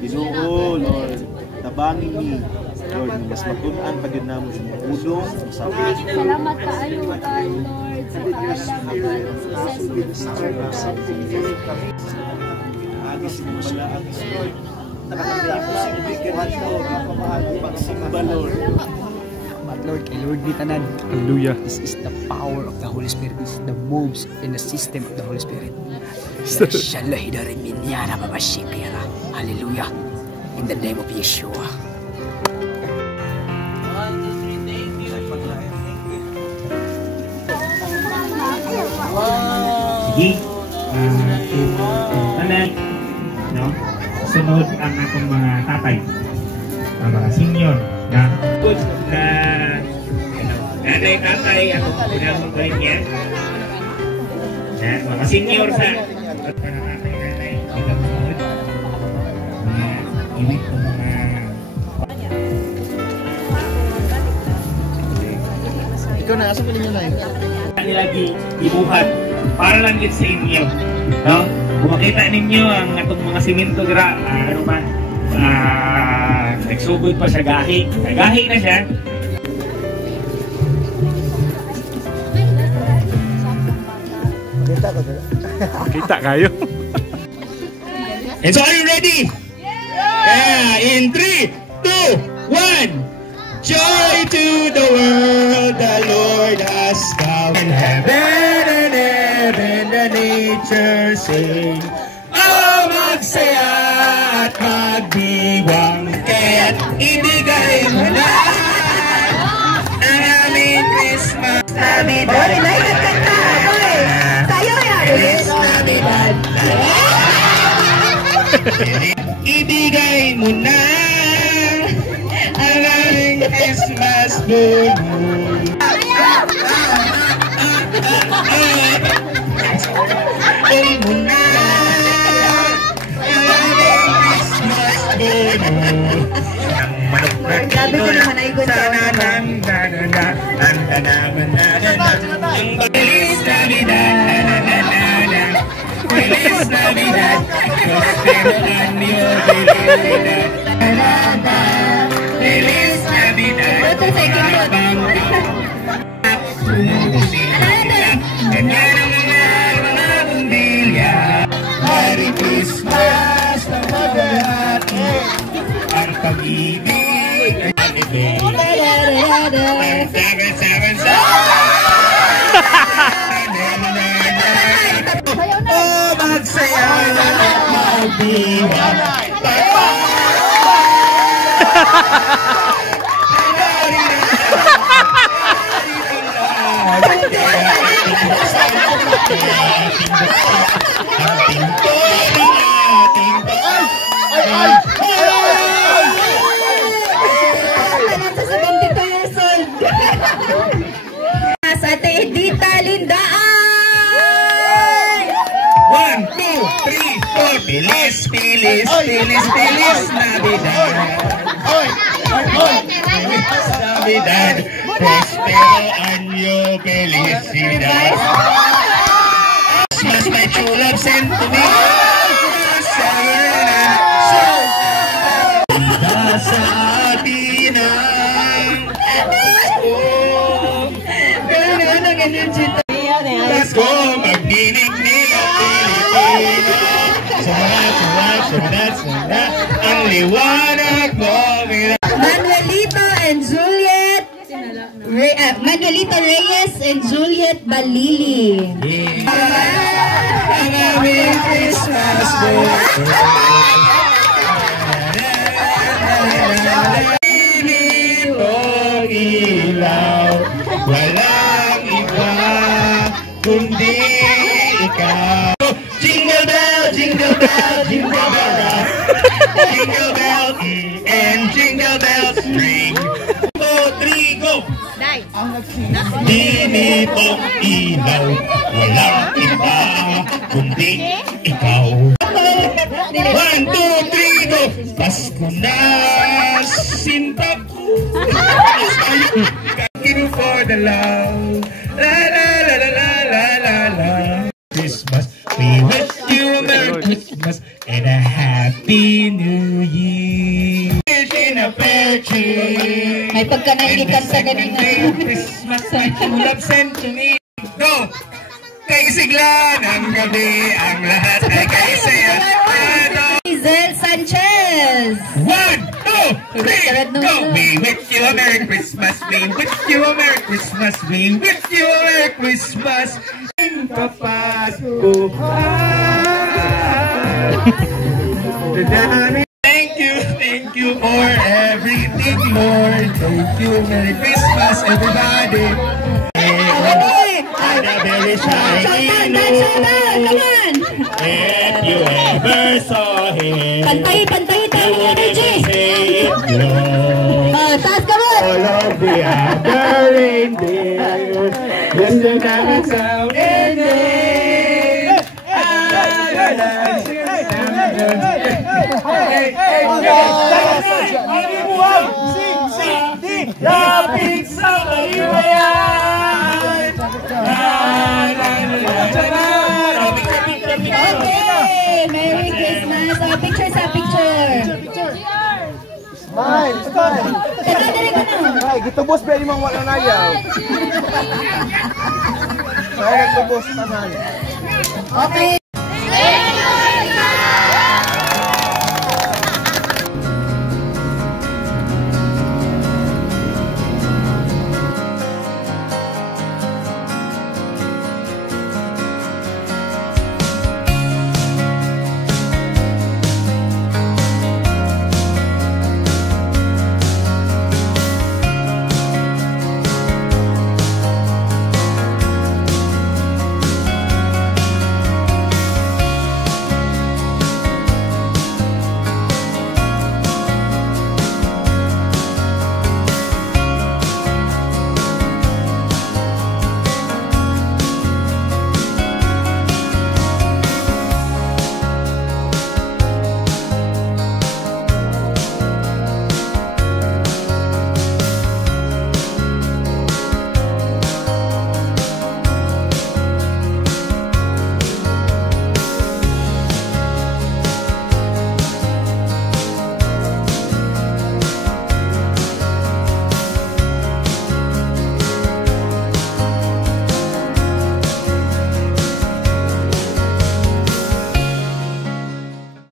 Ginoo, Lord, tabangin ni Lord, mas matunan pa din namin sa mga udong. Salamat kaayo, God, Lord, sa kaalam. Agis mo pala, agis Lord. Nakakita ko sa ibigay Lord, pagsimba Lord. Lord, kay Lord ni tanan. Hallelujah. This is the power of the Holy Spirit. This is the moves in the system of the Holy Spirit. Hallelujah. In the name of Yeshua. Sige, tanan, no? Sunod ang akong mga tatay, ang mga senior, na good na nanay, tatay, akong unang galing yan. Na mga senior sa tatay, nanay, ikaw sunod. Mga iwit ko mga Ikaw na, asa piling nyo na yun? lagi ibuhat para lang din sa inyo, no? Kung makita ninyo ang atong mga simento dira, ano ba, nagsugod pa sa gahi na siya. Kita kayo. And so are you ready? Yeah, in 3, 2, 1. Joy to the world, the Lord has come. In heaven and heaven, the nature sing. Oh, magsaya at magdiwang, kaya't ibigay mo na ang aming Christmas. Navidad. Oh, naikat kanta. Tayo yan. Feliz Navidad. Ibigay mo na ang aming Christmas bonus. Ibigay mo na ang aming Christmas bonus. Ang manok na tino sana nandana ang Feliz Navidad. Feliz Navidad. Prospero año Felicidad. Feliz Navidad. Merry Christmas na maghahati ang pag-ibig ay ibig. Oh, magsaya at magdiwang. Sa Edita Lindaan! 1, 2, 3, 4. Feliz, feliz, feliz, feliz Navidad. Feliz Navidad. Prospero año felicidad. Christmas, my true love sent to me. Sa atin ang Pasko, magdinig-nig ang Pilipino. Sumada, ang liwanag mo. Manuelito and Juliet Manuelito Reyes and Juliet Balili. Ang aming Christmas ilaw, walang iba kundi ikaw. Jingle bell, jingle bell, jingle bell rock. Jingle bell, and jingle bells ring. 2, 3, go! Dinipong ilaw, walang iba kundi ikaw. 1, 2, 3, go! Pasko na sinta ko. Thank you for the love. La la la la la la la la. Christmas, we wish you a Merry Christmas and a Happy New Year. May pagka naikikanta ganing Christmas ay tulad sentiment. Go! Kay sigla ng gabi, ang lahat ay kay saya. Zel Sanchez. 1, 2, 3, go! We wish you a Merry Christmas. We wish you a Merry Christmas. We wish you a Merry Christmas. Papasko. Thank you for everything, Lord. Thank you, Merry Christmas, everybody. And a very shiny moon. If you ever saw him, Pantay tayo ng energy. say it low. Taas ka mo. All of the other reindeer, listen to the sound and then. Lapit sa kaliwayan. Okay, Merry Christmas. Picture sa picture. Smile! Kadadali ka na. Ay, gitubos ba yung mga wala na yaw? Ay, nagtubos naman. Okay.